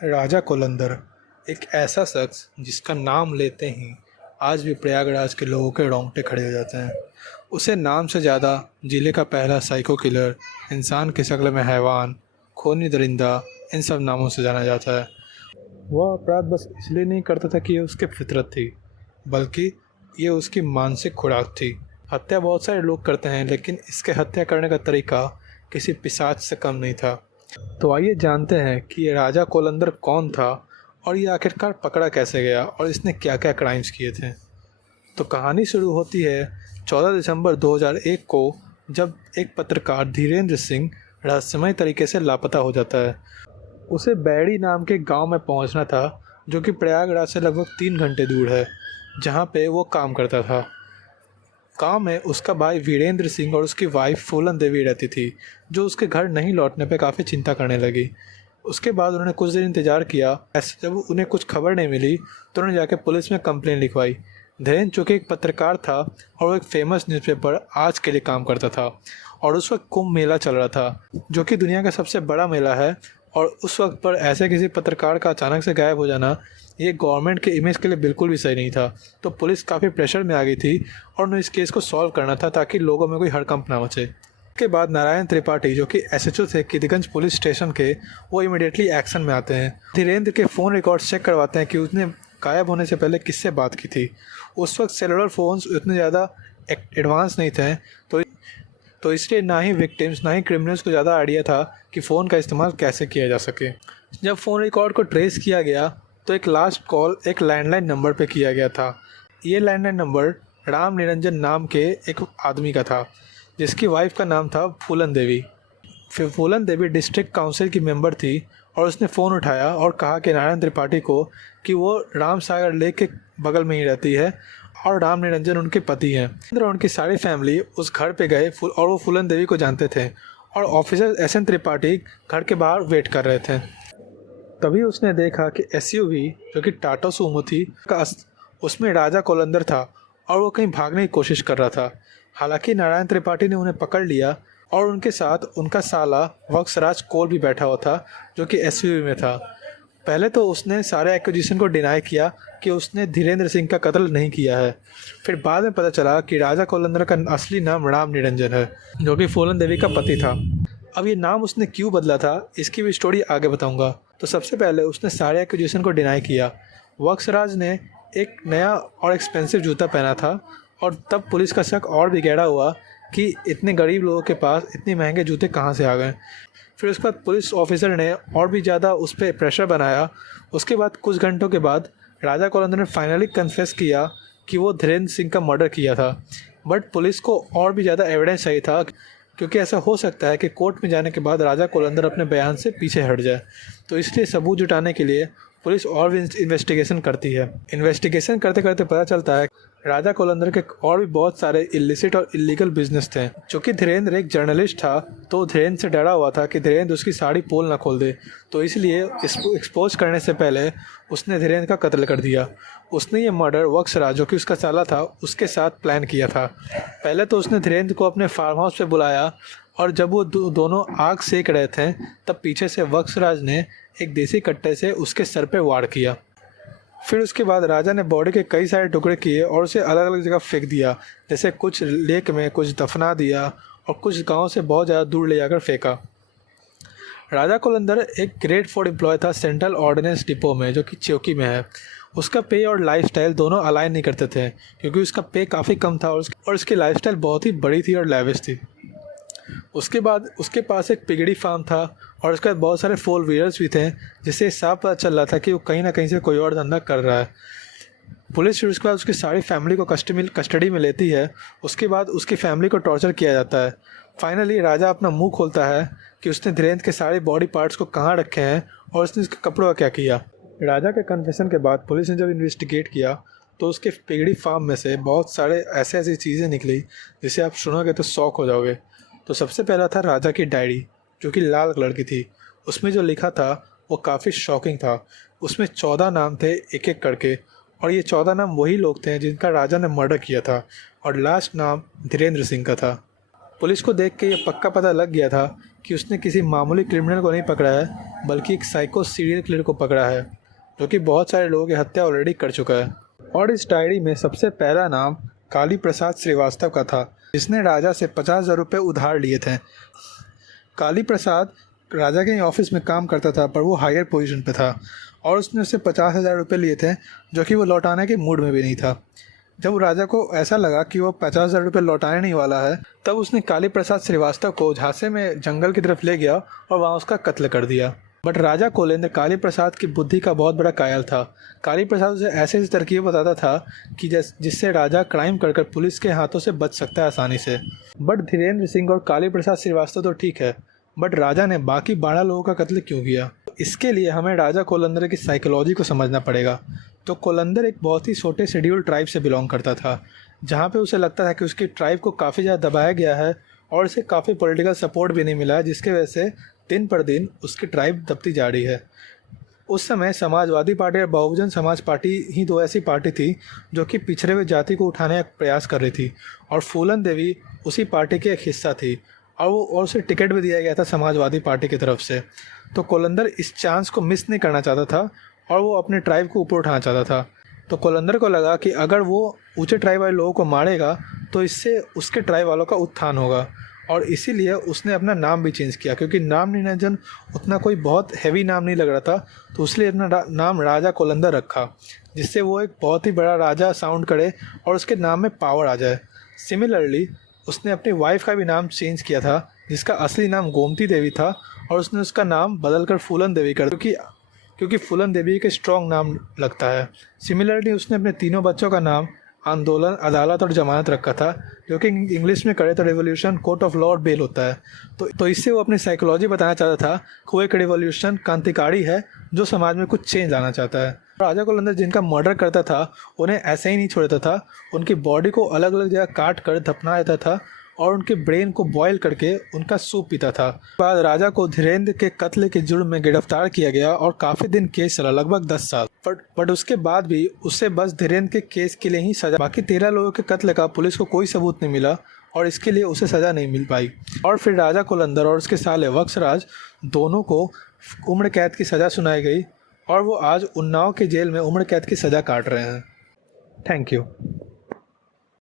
राजा colander एक ऐसा शख्स जिसका नाम लेते ही आज भी प्रयागराज के लोगों के रोंगटे खड़े हो जाते हैं। उसे नाम से ज़्यादा जिले का पहला साइको किलर, इंसान की शक्ल में हैवान, खूनी दरिंदा, इन सब नामों से जाना जाता है। वह अपराध बस इसलिए नहीं करता था कि ये उसकी फितरत थी, बल्कि ये उसकी मानसिक खुराक थी। हत्या बहुत सारे लोग करते हैं, लेकिन इसके हत्या करने का तरीका किसी पिशाच से कम नहीं था। तो आइए जानते हैं कि ये राजा कोलंदर कौन था और ये आखिरकार पकड़ा कैसे गया और इसने क्या क्या क्राइम्स किए थे। तो कहानी शुरू होती है 14 दिसंबर 2001 को, जब एक पत्रकार धीरेन्द्र सिंह रहस्यमय तरीके से लापता हो जाता है। उसे बैड़ी नाम के गांव में पहुंचना था, जो कि प्रयागराज से लगभग 3 घंटे दूर है, जहां पे वो काम करता था। गांव में उसका भाई वीरेंद्र सिंह और उसकी वाइफ फूलन देवी रहती थी, जो उसके घर नहीं लौटने पे काफ़ी चिंता करने लगी। उसके बाद उन्होंने कुछ देर इंतज़ार किया। ऐसे जब उन्हें कुछ खबर नहीं मिली तो उन्होंने जाके पुलिस में कंप्लेन लिखवाई। धीरेन्द्र चूँकि एक पत्रकार था और वो एक फेमस न्यूज़पेपर आज के लिए काम करता था, और उस वक्त कुंभ मेला चल रहा था, जो कि दुनिया का सबसे बड़ा मेला है। और उस वक्त पर ऐसे किसी पत्रकार का अचानक से गायब हो जाना ये गवर्नमेंट के इमेज के लिए बिल्कुल भी सही नहीं था। तो पुलिस काफ़ी प्रेशर में आ गई थी और उन्हें इस केस को सॉल्व करना था, ताकि लोगों में कोई हड़कंप ना मचे। के बाद नारायण त्रिपाठी, जो कि एसएचओ थे किदगंज पुलिस स्टेशन के, वो इमीडिएटली एक्शन में आते हैं। धीरेन्द्र के फ़ोन रिकॉर्ड चेक करवाते हैं कि उसने गायब होने से पहले किससे बात की थी। उस वक्त सेलुलर फ़ोन्स इतने ज़्यादा एडवांस नहीं थे, तो इसलिए ना ही विक्टिम्स ना ही क्रिमिनल्स को ज़्यादा आइडिया था कि फ़ोन का इस्तेमाल कैसे किया जा सके। जब फ़ोन रिकॉर्ड को ट्रेस किया गया तो एक लास्ट कॉल एक लैंडलाइन नंबर पे किया गया था। ये लैंडलाइन नंबर राम निरंजन नाम के एक आदमी का था, जिसकी वाइफ का नाम था फूलन देवी। फिर फूलन देवी डिस्ट्रिक्ट काउंसिल की मेंबर थी और उसने फ़ोन उठाया और कहा कि नारायण त्रिपाठी को कि वो राम सागर लेक के बगल में ही रहती है और राम निरंजन उनके पति हैं। और उनकी सारी फैमिली उस घर पे गए और वो फूलन देवी को जानते थे, और ऑफिसर एसएन त्रिपाठी घर के बाहर वेट कर रहे थे। तभी उसने देखा कि एसयूवी, जो कि टाटा सूमो थी, उसमें राजा कोलंदर था और वो कहीं भागने की कोशिश कर रहा था। हालांकि नारायण त्रिपाठी ने उन्हें पकड़ लिया और उनके साथ उनका साला वक्सराज कोल भी बैठा हुआ था, जो कि एसयूवी में था। पहले तो उसने सारे एक्यूजेशन को डिनाई किया कि उसने धीरेन्द्र सिंह का कत्ल नहीं किया है। फिर बाद में पता चला कि राजा कोलंदर का असली नाम राम निरंजन है, जो कि फूलन देवी का पति था। अब ये नाम उसने क्यों बदला था, इसकी भी स्टोरी आगे बताऊंगा। तो सबसे पहले उसने सारे एक्यूजेशन को डिनाई किया। वक्सराज ने एक नया और एक्सपेंसिव जूता पहना था, और तब पुलिस का शक और भी गहरा हुआ कि इतने गरीब लोगों के पास इतने महंगे जूते कहाँ से आ गए। फिर उसके बाद पुलिस ऑफिसर ने और भी ज़्यादा उस पर प्रेशर बनाया। उसके बाद कुछ घंटों के बाद राजा कोलंदर ने फाइनली कन्फेस किया कि वो धीरेन्द्र सिंह का मर्डर किया था। बट पुलिस को और भी ज़्यादा एविडेंस चाहिए था, क्योंकि ऐसा हो सकता है कि कोर्ट में जाने के बाद राजा कोलंदर अपने बयान से पीछे हट जाए। तो इसलिए सबूत जुटाने के लिए पुलिस और भी इन्वेस्टिगेशन करती है। इन्वेस्टिगेशन करते करते पता चलता है राजा कोलंदर के और भी बहुत सारे इलिसिट और इलीगल बिजनेस थे। चूँकि धीरेन्द्र एक जर्नलिस्ट था, तो धीरेन्द्र से डरा हुआ था कि धीरेन्द्र उसकी सारी पोल ना खोल दे, तो इसलिए इसको एक्सपोज करने से पहले उसने धीरेन्द्र का कत्ल कर दिया। उसने ये मर्डर वक्सराज, जो कि उसका साला था, उसके साथ प्लान किया था। पहले तो उसने धीरेन्द्र को अपने फार्म हाउस पे बुलाया, और जब वो दोनों आग सेक रहे थे, तब पीछे से वक्सराज ने एक देसी कट्टे से उसके सर पे वार किया। फिर उसके बाद राजा ने बॉडी के कई सारे टुकड़े किए और उसे अलग अलग जगह फेंक दिया, जैसे कुछ लेक में, कुछ दफना दिया और कुछ गांव से बहुत ज़्यादा दूर ले जाकर फेंका। राजा कोलंदर एक ग्रेड 4 एम्प्लॉय था सेंट्रल ऑर्डिनेंस डिपो में, जो कि चौकी में है। उसका पे और लाइफस्टाइल दोनों अलाइन नहीं करते थे, क्योंकि उसका पे काफ़ी कम था और उसकी लाइफस्टाइल बहुत ही बड़ी थी और लैविश थी। उसके बाद उसके पास एक पिगड़ी फार्म था और उसके बाद बहुत सारे 4 व्हीलर्स भी थे, जिससे साफ पता चल रहा था कि वो कहीं ना कहीं से कोई और धंधा कर रहा है। पुलिस फिर उसके बाद उसकी सारी फैमिली को कस्टडी में लेती है। उसके बाद उसकी फैमिली को टॉर्चर किया जाता है। फाइनली राजा अपना मुंह खोलता है कि उसने धीरेन्द्र के सारे बॉडी पार्ट्स को कहाँ रखे हैं और उसने उसके कपड़ों का क्या किया। राजा के कन्फेशन के बाद पुलिस ने जब इन्वेस्टिगेट किया, तो उसके पिगड़ी फार्म में से बहुत सारे ऐसी चीज़ें निकली जिसे आप सुनोगे तो शॉक हो जाओगे। तो सबसे पहला था राजा की डायरी, जो कि लाल कलर की थी। उसमें जो लिखा था वो काफ़ी शॉकिंग था। उसमें 14 नाम थे एक एक करके, और ये 14 नाम वही लोग थे जिनका राजा ने मर्डर किया था, और लास्ट नाम धीरेन्द्र सिंह का था। पुलिस को देख के ये पक्का पता लग गया था कि उसने किसी मामूली क्रिमिनल को नहीं पकड़ा है, बल्कि एक साइको सीरियल किलर को पकड़ा है, जो कि बहुत सारे लोगों की हत्या ऑलरेडी कर चुका है। और इस डायरी में सबसे पहला नाम काली प्रसाद श्रीवास्तव का था, जिसने राजा से 50,000 रुपये उधार लिए थे। काली प्रसाद राजा के ऑफिस में काम करता था, पर वो हायर पोजीशन पे था और उसने उससे 50,000 रुपये लिए थे, जो कि वो लौटाने के मूड में भी नहीं था। जब राजा को ऐसा लगा कि वो 50,000 रुपये लौटाने नहीं वाला है, तब उसने काली प्रसाद श्रीवास्तव को झांसे में जंगल की तरफ ले गया और वहाँ उसका कत्ल कर दिया। बट राजा कोलेंद्र काली प्रसाद की बुद्धि का बहुत बड़ा कायल था। काली प्रसाद उसे ऐसे तरकीब बताता था कि जिससे राजा क्राइम कर पुलिस के हाथों से बच सकता है आसानी से। बट धीरेन्द्र सिंह और काली प्रसाद श्रीवास्तव तो ठीक है, बट राजा ने बाकी 12 लोगों का कत्ल क्यों किया? इसके लिए हमें राजा कोलंदर की साइकोलॉजी को समझना पड़ेगा। तो कोलंदर एक बहुत ही छोटे शेड्यूल ट्राइब से बिलोंग करता था, जहाँ पे उसे लगता था कि उसकी ट्राइब को काफ़ी ज़्यादा दबाया गया है और उसे काफ़ी पॉलिटिकल सपोर्ट भी नहीं मिला है, जिसके वजह से दिन पर दिन उसकी ट्राइब दबती जा रही है। उस समय समाजवादी पार्टी और बहुजन समाज पार्टी ही दो ऐसी पार्टी थी जो कि पिछड़े हुए जाति को उठाने का प्रयास कर रही थी, और फूलन देवी उसी पार्टी की एक हिस्सा थी और उसे टिकट भी दिया गया था समाजवादी पार्टी की तरफ से। तो कोलंदर इस चांस को मिस नहीं करना चाहता था और वो अपने ट्राइब को ऊपर उठाना चाहता था। तो कोलंदर को लगा कि अगर वो ऊंचे ट्राइब वाले लोगों को मारेगा तो इससे उसके ट्राइब वालों का उत्थान होगा, और इसीलिए उसने अपना नाम भी चेंज किया, क्योंकि नाम निरंजन उतना कोई बहुत हैवी नाम नहीं लग रहा था, तो उसलिए अपना नाम राजा कोलंदर रखा, जिससे वो एक बहुत ही बड़ा राजा साउंड करे और उसके नाम में पावर आ जाए। सिमिलरली उसने अपनी वाइफ का भी नाम चेंज किया था, जिसका असली नाम गोमती देवी था, और उसने उसका नाम बदलकर फूलन देवी कर दिया, क्योंकि फूलन देवी एक स्ट्रॉन्ग नाम लगता है। सिमिलरली उसने अपने तीनों बच्चों का नाम आंदोलन, अदालत और जमानत रखा था, जो कि इंग्लिश में करे तो रिवोल्यूशन, कोर्ट ऑफ लॉ और बेल होता है। तो इससे वो अपनी साइकोलॉजी बताना चाहता था कि वो एक रिवोल्यूशन क्रांतिकारी है जो समाज में कुछ चेंज लाना चाहता है। राजा कोलंदर जिनका मर्डर करता था उन्हें ऐसे ही नहीं छोड़ता था, उनकी बॉडी को अलग अलग जगह काट कर दफना देता था और उनके ब्रेन को बॉयल करके उनका सूप पीता था। बाद राजा को धीरेन्द्र के कत्ल के जुर्म में गिरफ्तार किया गया और काफ़ी दिन केस चला, लगभग 10 साल। बट उसके बाद भी उसे बस धीरेन्द्र के केस के लिए ही सजा, बाकी 13 लोगों के कत्ल का पुलिस को कोई सबूत नहीं मिला और इसके लिए उसे सज़ा नहीं मिल पाई। और फिर राजा कोलंदर और उसके साले वत्सराज दोनों को उम्र कैद की सज़ा सुनाई गई और वो आज उन्नाव के जेल में उम्र कैद की सज़ा काट रहे हैं। Thank you.